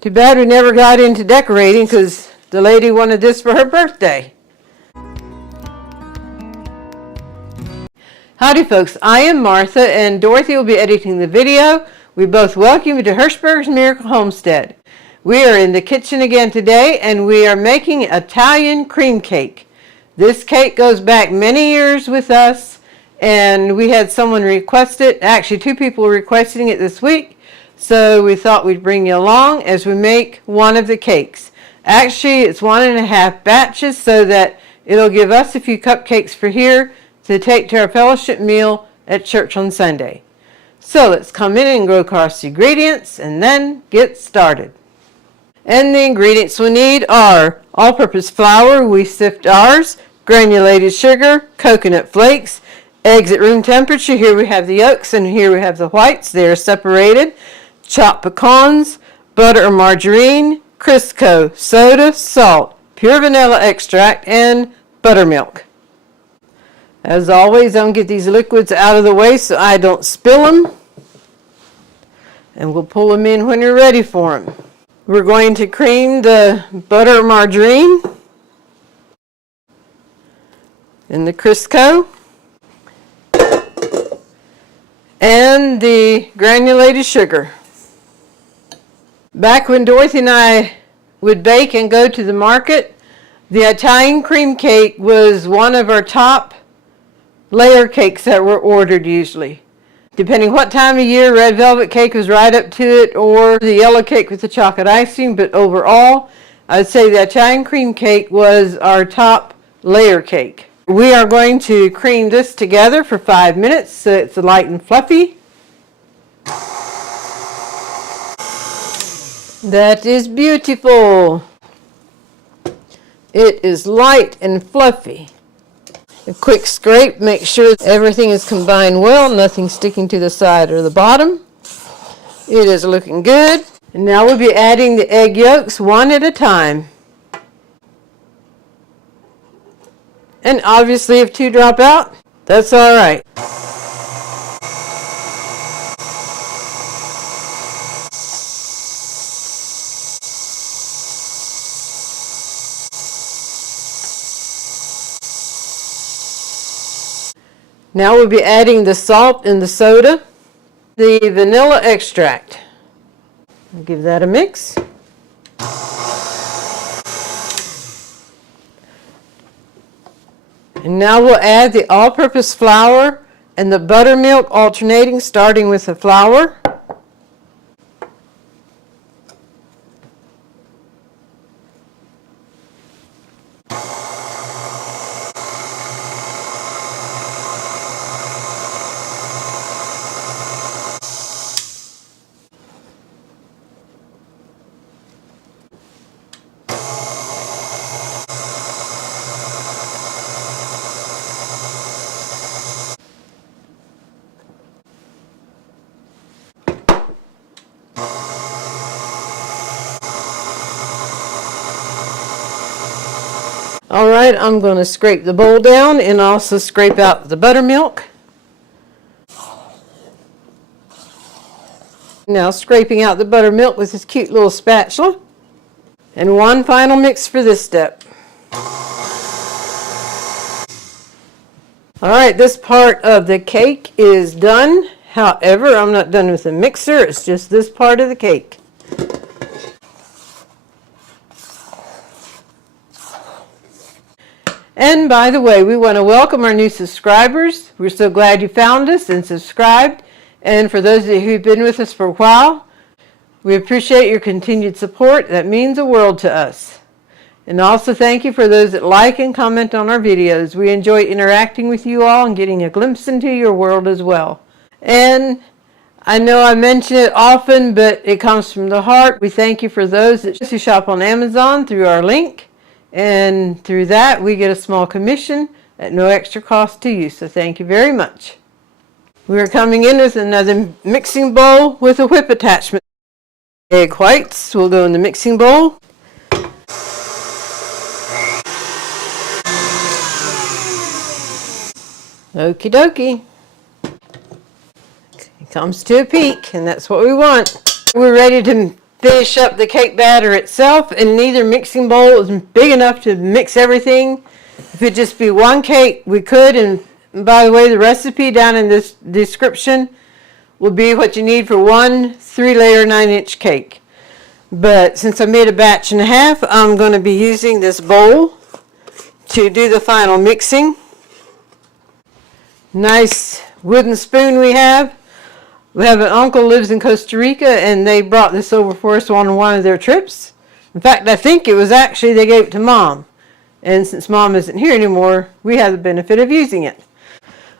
Too bad we never got into decorating because the lady wanted this for her birthday. Howdy folks, I am Martha and Dorothy will be editing the video. We both welcome you to Hirschberg's Miracle Homestead. We are in the kitchen again today and we are making Italian cream cake. This cake goes back many years with us and we had someone request it, actually 2 people requesting it this week. So we thought we'd bring you along as we make one of the cakes. Actually, it's 1.5 batches so that it'll give us a few cupcakes for here to take to our fellowship meal at church on Sunday. So let's come in and go across the ingredients and then get started. And the ingredients we need are all-purpose flour, we sift ours, granulated sugar, coconut flakes, eggs at room temperature. Here we have the yolks and here we have the whites. They are separated. Chopped pecans, butter or margarine, crisco, soda, salt, pure vanilla extract, and buttermilk. As always, I'm going to get these liquids out of the way so I don't spill them. And we'll pull them in when you're ready for them. We're going to cream the butter or margarine and the crisco and the granulated sugar. Back when Dorothy and I would bake and go to the market, the Italian cream cake was one of our top layer cakes that were ordered usually. Depending what time of year, red velvet cake was right up to it or the yellow cake with the chocolate icing, but overall I'd say the Italian cream cake was our top layer cake. We are going to cream this together for 5 minutes so it's light and fluffy. That is beautiful. It is light and fluffy. A quick scrape, make sure everything is combined well, nothing sticking to the side or the bottom. It is looking good. And now we'll be adding the egg yolks one at a time. And obviously if 2 drop out, that's all right. Now we'll be adding the salt and the soda, the vanilla extract. I'll give that a mix. And now we'll add the all-purpose flour and the buttermilk alternating, starting with the flour. All right, I'm going to scrape the bowl down and also scrape out the buttermilk. Now scraping out the buttermilk with this cute little spatula. And one final mix for this step. All right, this part of the cake is done. However, I'm not done with the mixer, it's just this part of the cake. And by the way, we want to welcome our new subscribers. We're so glad you found us and subscribed. And for those of you who've been with us for a while, we appreciate your continued support. That means the world to us. And also thank you for those that like and comment on our videos. We enjoy interacting with you all and getting a glimpse into your world as well. And I know I mention it often, but it comes from the heart. We thank you for those that shop on Amazon through our link. And through that, we get a small commission at no extra cost to you. So thank you very much. We're coming in with another mixing bowl with a whip attachment. Egg whites will go in the mixing bowl. Okie dokie. It comes to a peak, and that's what we want. We're ready to finish up the cake batter itself, and neither mixing bowl is big enough to mix everything. If it just be one cake, we could, and by the way, the recipe down in this description will be what you need for one 3-layer 9-inch cake. But since I made a batch and a half, I'm going to be using this bowl to do the final mixing. Nice wooden spoon we have. We have an uncle who lives in Costa Rica, and they brought this over for us on one of their trips. In fact, I think it was actually they gave it to Mom. And since Mom isn't here anymore, we have the benefit of using it.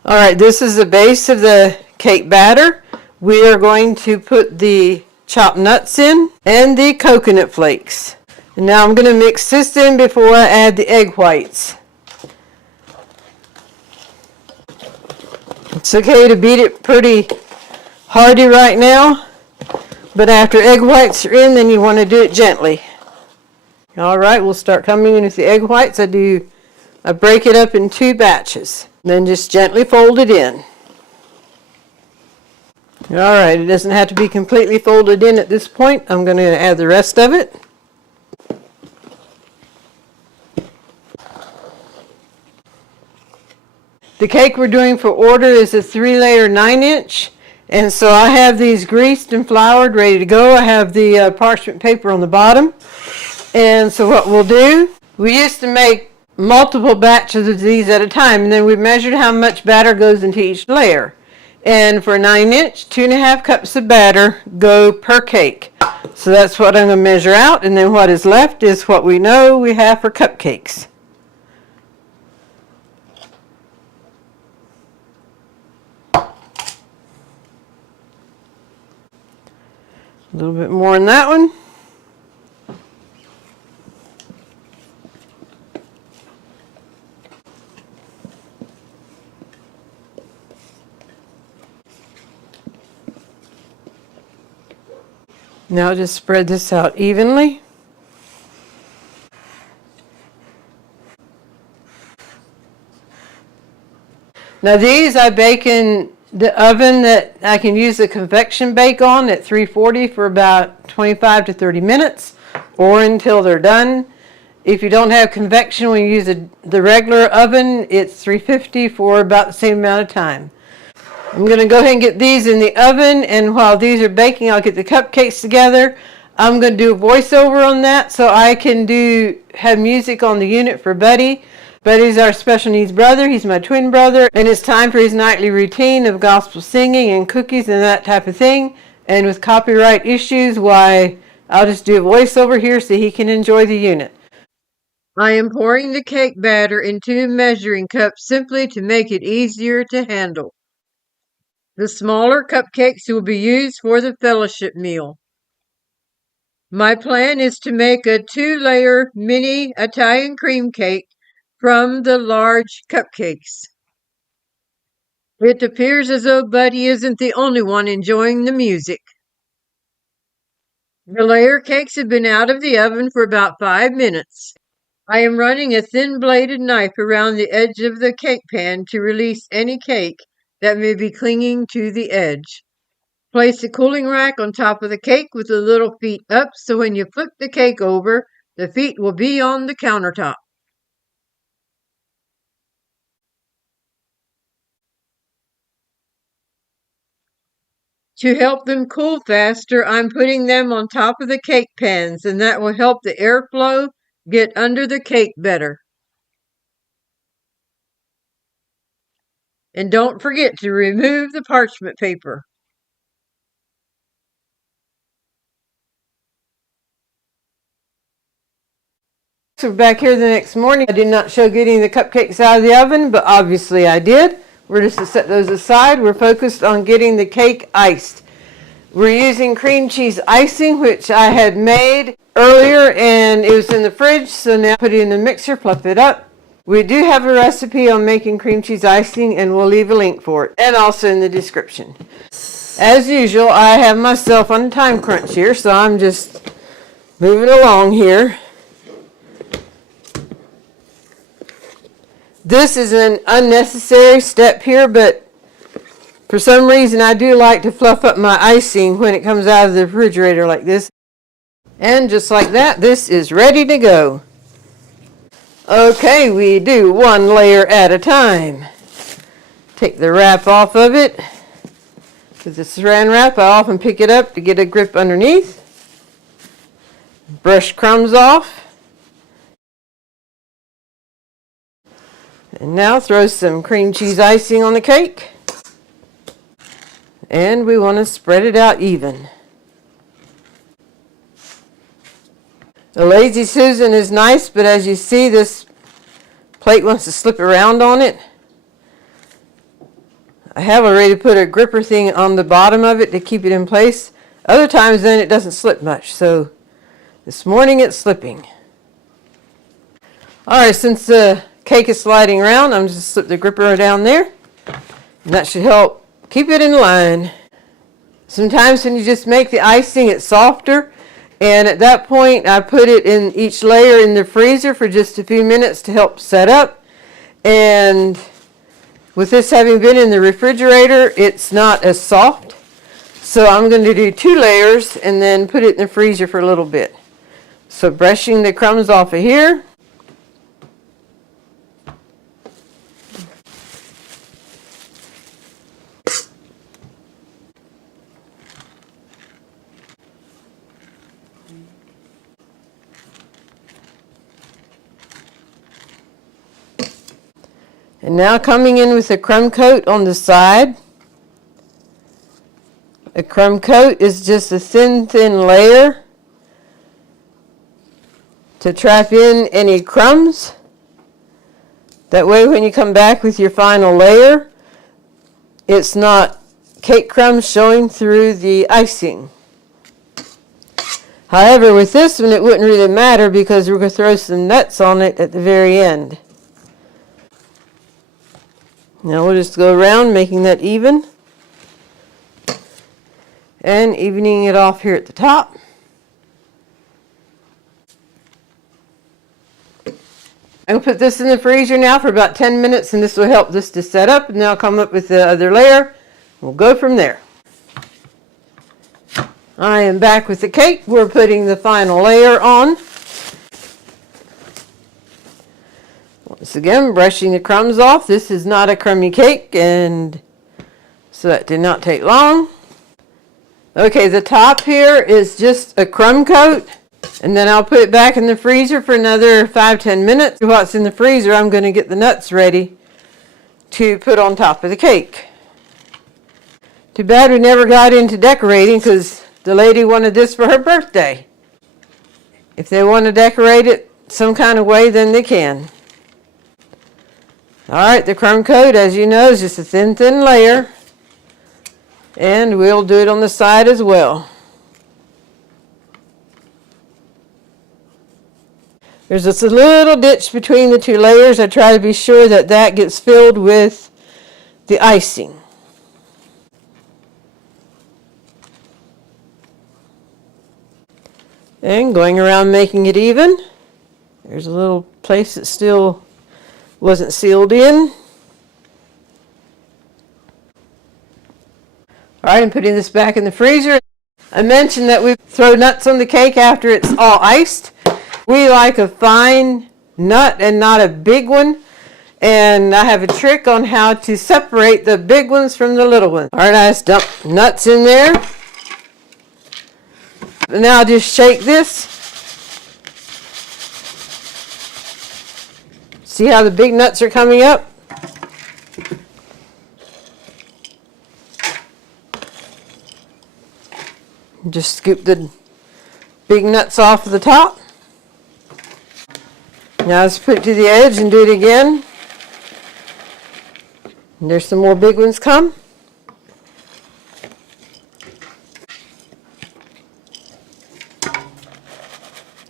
All right, this is the base of the cake batter. We are going to put the chopped nuts in and the coconut flakes. And now I'm going to mix this in before I add the egg whites. It's okay to beat it pretty hearty right now, but after egg whites are in, then you want to do it gently. All right, we'll start coming in with the egg whites. I break it up in 2 batches, then just gently fold it in. All right, it doesn't have to be completely folded in at this point. I'm going to add the rest of it. The cake we're doing for order is a 3-layer 9-inch. And so I have these greased and floured, ready to go. I have the parchment paper on the bottom. And so what we'll do, we used to make multiple batches of these at a time, and then we measured how much batter goes into each layer. And for a 9-inch, 2.5 cups of batter go per cake. So that's what I'm going to measure out, and then what is left is what we know we have for cupcakes. A little bit more in that one. Now just spread this out evenly. Now these I bake in the oven that I can use the convection bake on at 340 for about 25 to 30 minutes or until they're done. If you don't have convection, when you use the regular oven, it's 350 for about the same amount of time. I'm going to go ahead and get these in the oven, and while these are baking, I'll get the cupcakes together. I'm going to do a voiceover on that so I can have music on the unit for Buddy. Buddy's our special needs brother. He's my twin brother, and it's time for his nightly routine of gospel singing and cookies and that type of thing. And with copyright issues, why, I'll just do a voiceover here so he can enjoy the unit. I am pouring the cake batter into measuring cups simply to make it easier to handle. The smaller cupcakes will be used for the fellowship meal. My plan is to make a 2-layer mini Italian cream cake from the large cupcakes. It appears as though Buddy isn't the only one enjoying the music. The layer cakes have been out of the oven for about 5 minutes. I am running a thin-bladed knife around the edge of the cake pan to release any cake that may be clinging to the edge. Place a cooling rack on top of the cake with the little feet up so when you flip the cake over, the feet will be on the countertop. To help them cool faster, I'm putting them on top of the cake pans, and that will help the airflow get under the cake better. And don't forget to remove the parchment paper. So back here the next morning, I did not show getting the cupcakes out of the oven, but obviously I did. We're just to set those aside. We're focused on getting the cake iced. We're using cream cheese icing, which I had made earlier, and it was in the fridge, so now put it in the mixer, fluff it up. We do have a recipe on making cream cheese icing, and we'll leave a link for it, and also in the description. As usual, I have myself on a time crunch here, so I'm just moving along here. This is an unnecessary step here, but for some reason I do like to fluff up my icing when it comes out of the refrigerator like this. And just like that, this is ready to go. Okay, we do one layer at a time. Take the wrap off of it. Because it's saran wrap, I often pick it up to get a grip underneath. Brush crumbs off. And now throw some cream cheese icing on the cake. And we want to spread it out even. The Lazy Susan is nice, but as you see, this plate wants to slip around on it. I have already put a gripper thing on the bottom of it to keep it in place. Other times then it doesn't slip much, so this morning it's slipping. Alright, since the cake is sliding around, I'm just slip the gripper down there. And that should help keep it in line. Sometimes when you just make the icing, it's softer. And at that point, I put it in each layer in the freezer for just a few minutes to help set up. And with this having been in the refrigerator, it's not as soft. So I'm going to do 2 layers and then put it in the freezer for a little bit. So brushing the crumbs off of here. And now coming in with a crumb coat on the side. A crumb coat is just a thin layer to trap in any crumbs. That way when you come back with your final layer, it's not cake crumbs showing through the icing. However, with this one it wouldn't really matter because we're going to throw some nuts on it at the very end. Now we'll just go around making that even and evening it off here at the top. I'm going to put this in the freezer now for about 10 minutes and this will help this to set up, and then I'll come up with the other layer. We'll go from there. I am back with the cake. We're putting the final layer on. Once again, brushing the crumbs off. This is not a crummy cake, and so that did not take long. Okay, the top here is just a crumb coat, and then I'll put it back in the freezer for another 5-10 minutes. While it's in the freezer, I'm going to get the nuts ready to put on top of the cake. Too bad we never got into decorating because the lady wanted this for her birthday. If they want to decorate it some kind of way, then they can. Alright, the crumb coat, as you know, is just a thin layer. And we'll do it on the side as well. There's just a little ditch between the 2 layers. I try to be sure that that gets filled with the icing. And going around making it even. There's a little place that still wasn't sealed in. Alright, I'm putting this back in the freezer. I mentioned that we throw nuts on the cake after it's all iced. We like a fine nut and not a big one. And I have a trick on how to separate the big ones from the little ones. Alright, I just dump nuts in there. And now I'll just shake this. See how the big nuts are coming up? Just scoop the big nuts off of the top. Now let's put it to the edge and do it again. And there's some more big ones come.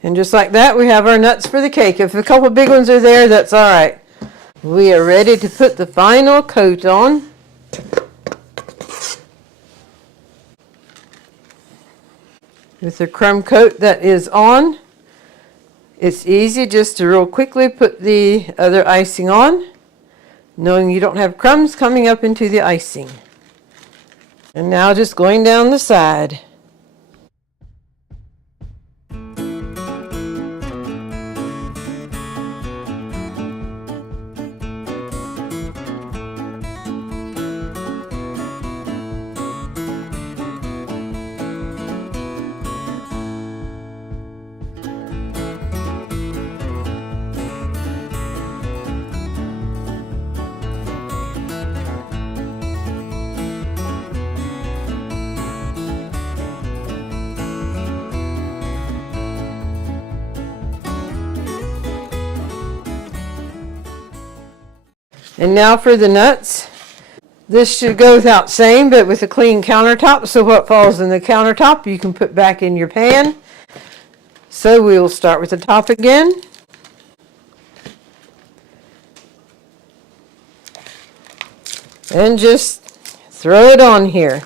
And just like that, we have our nuts for the cake. If a couple big ones are there, that's all right. We are ready to put the final coat on. With the crumb coat that is on, it's easy just to real quickly put the other icing on, knowing you don't have crumbs coming up into the icing. And now just going down the side. And now for the nuts. This should go without saying, but with a clean countertop, so what falls in the countertop you can put back in your pan. So we will start with the top again. And just throw it on here.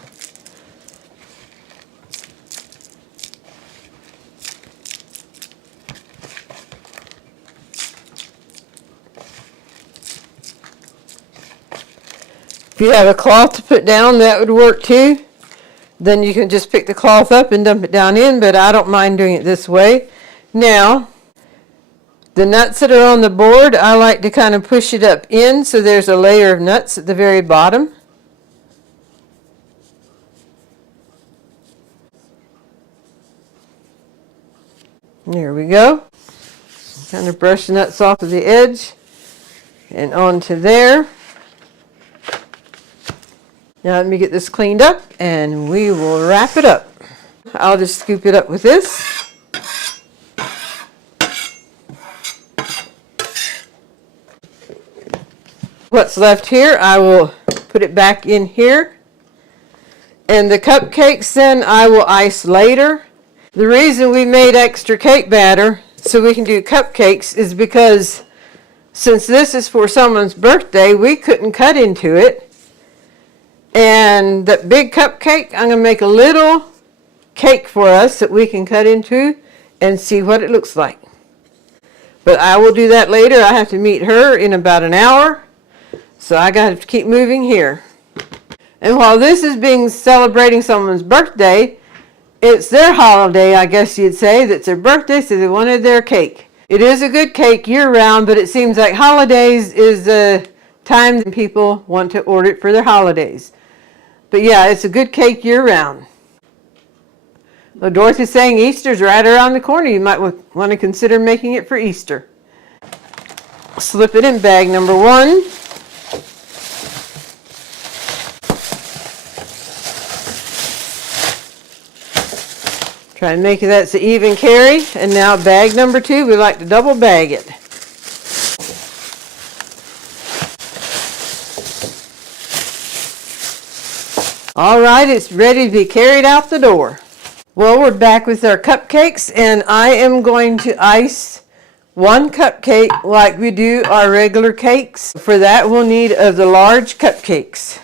If you have a cloth to put down, that would work too. Then you can just pick the cloth up and dump it down in, but I don't mind doing it this way. Now, the nuts that are on the board, I like to kind of push it up in so there's a layer of nuts at the very bottom. There we go. Kind of brush the nuts off of the edge and onto there. Now let me get this cleaned up and we will wrap it up. I'll just scoop it up with this. What's left here, I will put it back in here. And the cupcakes then I will ice later. The reason we made extra cake batter so we can do cupcakes is because since this is for someone's birthday, we couldn't cut into it. And that big cupcake, I'm going to make a little cake for us that we can cut into and see what it looks like. But I will do that later. I have to meet her in about an hour. So I got to keep moving here. And while this is being celebrating someone's birthday, it's their holiday, I guess you'd say. That's their birthday, so they wanted their cake. It is a good cake year-round, but it seems like holidays is the time that people want to order it for their holidays. But yeah, it's a good cake year-round. Well, Dorothy's saying Easter's right around the corner. You might want to consider making it for Easter. Slip it in bag number 1. Try and make it that's an even carry. And now bag number 2, we like to double bag it. All right, it's ready to be carried out the door. Well, we're back with our cupcakes, and I am going to ice 1 cupcake like we do our regular cakes. For that, we'll need of the large cupcakes.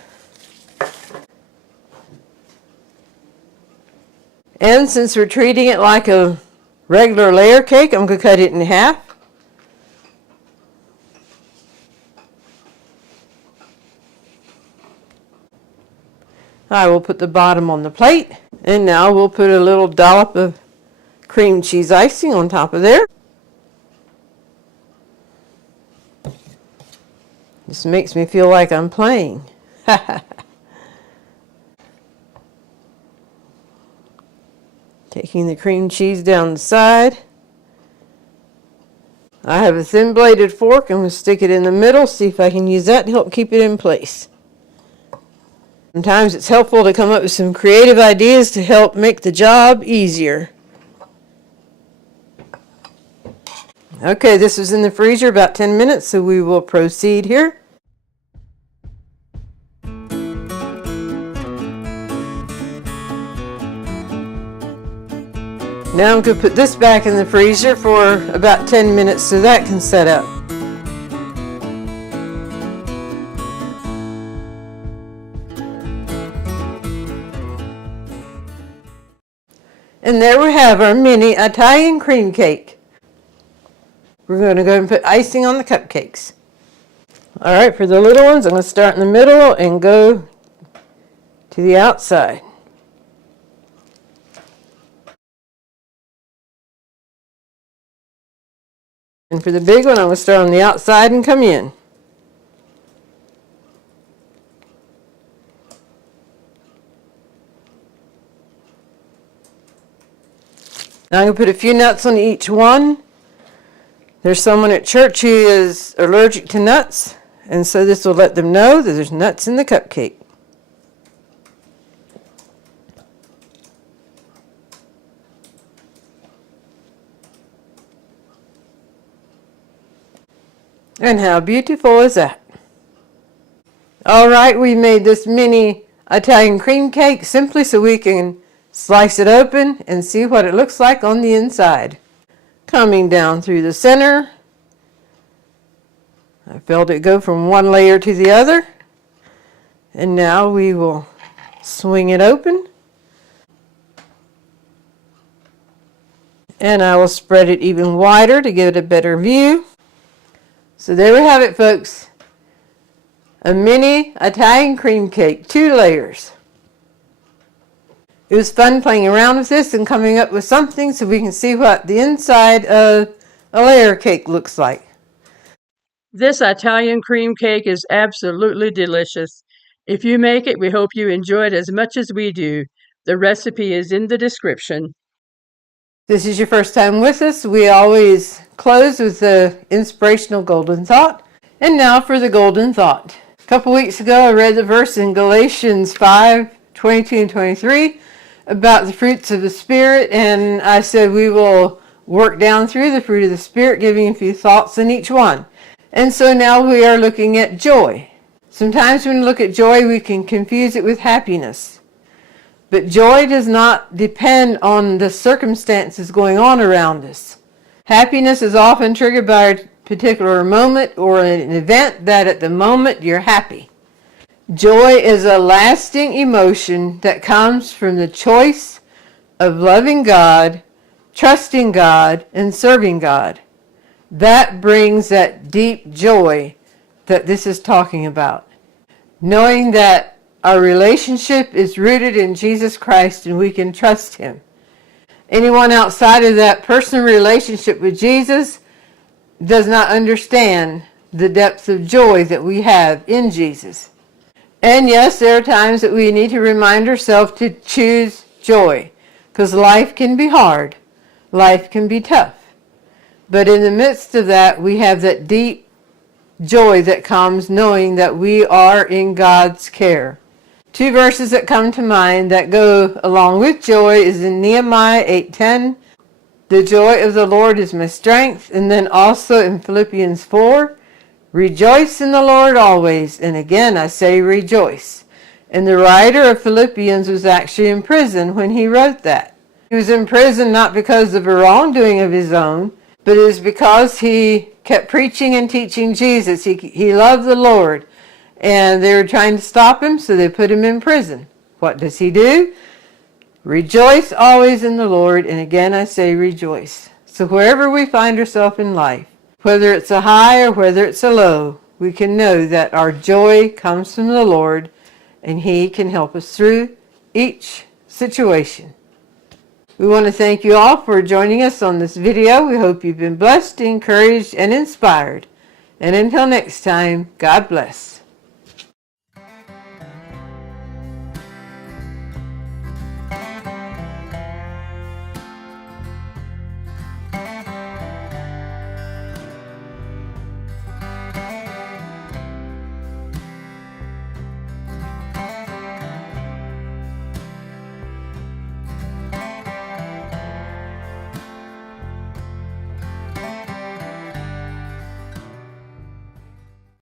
And since we're treating it like a regular layer cake, I'm going to cut it in half. I will put the bottom on the plate, and now we'll put a little dollop of cream cheese icing on top of there. This makes me feel like I'm playing. Taking the cream cheese down the side. I have a thin bladed fork. I'm going to stick it in the middle, see if I can use that to help keep it in place. Sometimes it's helpful to come up with some creative ideas to help make the job easier. Okay, this was in the freezer about 10 minutes, so we will proceed here. Now I'm going to put this back in the freezer for about 10 minutes so that can set up. And there we have our mini Italian cream cake. We're going to go and put icing on the cupcakes. All right, for the little ones, I'm going to start in the middle and go to the outside. And for the big one, I'm going to start on the outside and come in. Now I'm going to put a few nuts on each one. There's someone at church who is allergic to nuts, and so this will let them know that there's nuts in the cupcake. And how beautiful is that? Alright, we made this mini Italian cream cake simply so we can slice it open and see what it looks like on the inside. Coming down through the center. I felt it go from one layer to the other. And now we will swing it open. And I will spread it even wider to give it a better view. So there we have it, folks. A mini Italian cream cake, 2 layers. It was fun playing around with this and coming up with something so we can see what the inside of a layer cake looks like. This Italian cream cake is absolutely delicious. If you make it, we hope you enjoy it as much as we do. The recipe is in the description. This is your first time with us. We always close with the inspirational golden thought. And now for the golden thought. A couple weeks ago, I read the verse in Galatians 5:22 and 23 about the fruits of the Spirit, and I said we will work down through the fruit of the Spirit, giving a few thoughts in each one. And so now we are looking at joy. Sometimes when we look at joy, we can confuse it with happiness. But joy does not depend on the circumstances going on around us. Happiness is often triggered by a particular moment or an event that at the moment you're happy. Joy is a lasting emotion that comes from the choice of loving God, trusting God, and serving God. That brings that deep joy that this is talking about. Knowing that our relationship is rooted in Jesus Christ and we can trust Him. Anyone outside of that personal relationship with Jesus does not understand the depth of joy that we have in Jesus. And yes, there are times that we need to remind ourselves to choose joy, because life can be hard, life can be tough. But in the midst of that, we have that deep joy that comes knowing that we are in God's care. 2 verses that come to mind that go along with joy is in Nehemiah 8:10. The joy of the Lord is my strength. And then also in Philippians 4, rejoice in the Lord always. And again, I say rejoice. And the writer of Philippians was actually in prison when he wrote that. He was in prison not because of a wrongdoing of his own, but it is because he kept preaching and teaching Jesus. He loved the Lord. And they were trying to stop him, so they put him in prison. What does he do? Rejoice always in the Lord. And again, I say rejoice. So wherever we find ourselves in life, whether it's a high or whether it's a low, we can know that our joy comes from the Lord, and He can help us through each situation. We want to thank you all for joining us on this video. We hope you've been blessed, encouraged, and inspired. And until next time, God bless.